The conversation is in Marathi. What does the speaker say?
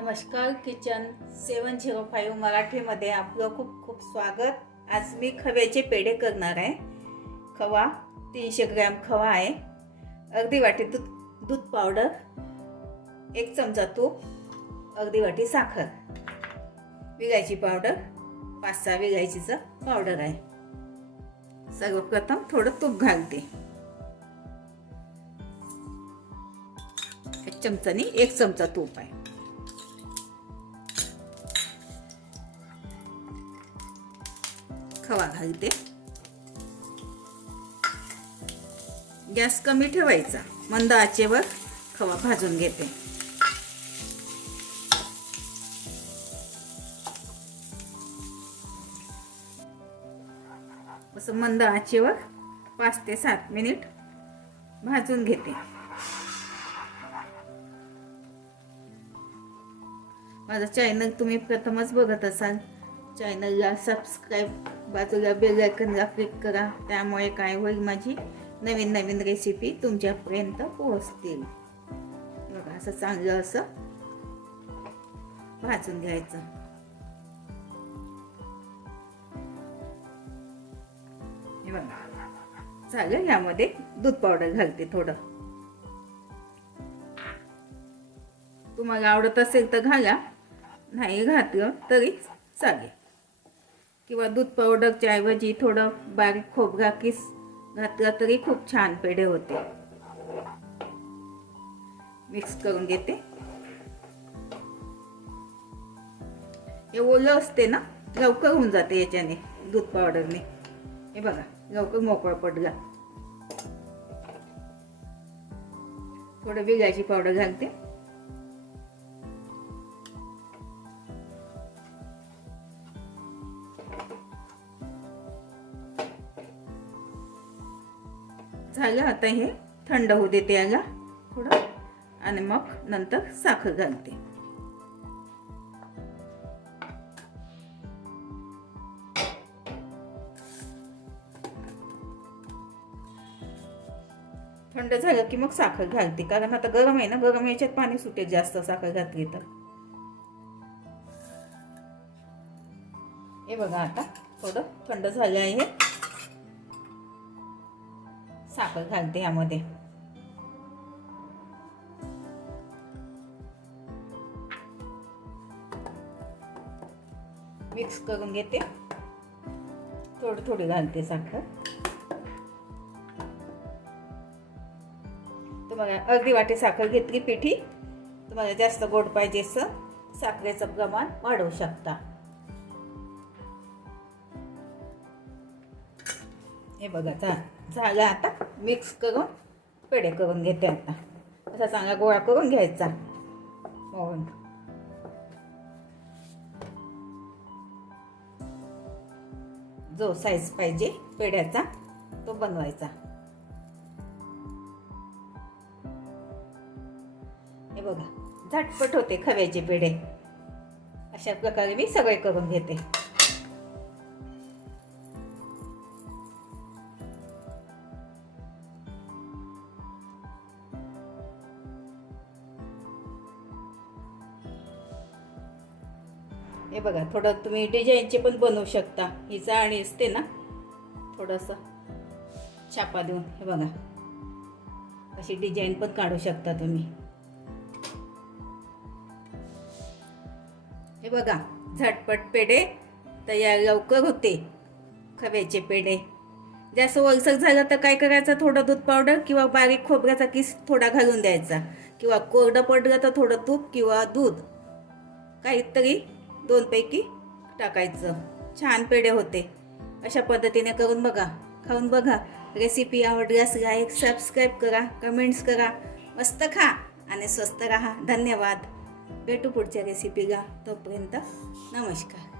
नमस्कार किचन सेवन झिरो फाईव्ह मराठीमध्ये आपलं खूप खूप स्वागत. आज मी खव्याचे पेढे करणार आहे. खवा तीनशे ग्रॅम खवा आहे. अर्धी वाटी दूध दूध पावडर एक चमचा तूप अर्धी वाटी साखर. विगायची पावडर पाच सहा विगायचीचं पावडर आहे. सर्वप्रथम थोडं तूप घालते. एक चमचानी एक चमचा तूप आहे. खवा घालते गॅस कमी ठेवायचा. मंद आचेवर खवा भाजून घेते. असं मंद आचेवर पाच ते सात मिनिट भाजून घेते. माझा चॅनल तुम्ही प्रथमच बघत असाल. चॅनलला सबस्क्राईब बाजूला बेल आयकनला क्लिक करा. त्यामुळे काय होईल माझी नवीन नवीन रेसिपी तुमच्यापर्यंत पोहोचतील. बघा असं चांगलं असं भाजून घ्यायचं. हे बघा. चालेल यामध्ये दूध पावडर घालते थोडं. तुम्हाला आवडत असेल तर घाला. नाही घातलं तरी चालेल. किंवा दूध पावडरच्या ऐवजी थोडं बारीक खोबरा किस घातला तरी खूप छान पेढे होते. मिक्स करून घेते. हे ओलं असते ना लवकर होऊन जाते याच्याने दूध पावडरने हे बघा लवकर मोकळं पडला. थोडं विलायची पावडर घालते. झालं. आता हे थंड होऊ देते याला थोडं. आणि मग नंतर साखर घालते. थंड झालं की मग साखर घालते. कारण आता गरम आहे ना गरम याच्यात पाणी सुटेल जास्त साखर घातली तर. हे बघा आता थोडं थंड झालं आहे. साखर घालते यामध्ये मिक्स करून घेते. थोडी थोडी घालते साखर. तुम्हाला अर्धी वाटी साखर घेतली पिठी. तुम्हाला जास्त गोड पाहिजे असं साखरेचं प्रमाण वाढवू शकता. हे बघा चा झालं आता. मिक्स करून पेढे करून घेते आता. असा चांगला गोळा करून घ्यायचा. मळून. जो साईज पाहिजे पेढ्याचा तो बनवायचा. हे बघा झटपट होते खव्याचे पेढे. अशा प्रकारे मी सगळे करून घेते. हे बघा थोडं तुम्ही डिझाईनचे पण बनवू शकता. ही जाळी असते ना थोडंसं छापा देऊन हे बघा. अशी डिझाईन पण काढू शकता तुम्ही. हे बघा झटपट पेढे तयार लवकर होते खव्याचे पेढे. जास्त वलसर झालं तर काय करायचं? थोडं दूध पावडर किंवा बारीक खोबऱ्याचा किस थोडा घालून द्यायचा. किंवा कोरडं पडलं तर थोडं तूप किंवा दूध. काहीतरी दोनपैकी टाकायचं. छान पेढे होते. अशा पद्धतीने करून बघा. खाऊन बघा. रेसिपी आवडल्यास लाईक सबस्क्राईब करा कमेंट्स करा. मस्त खा आणि स्वस्त राहा. धन्यवाद. भेटू पुढच्या रेसिपीला तोपर्यंत नमस्कार.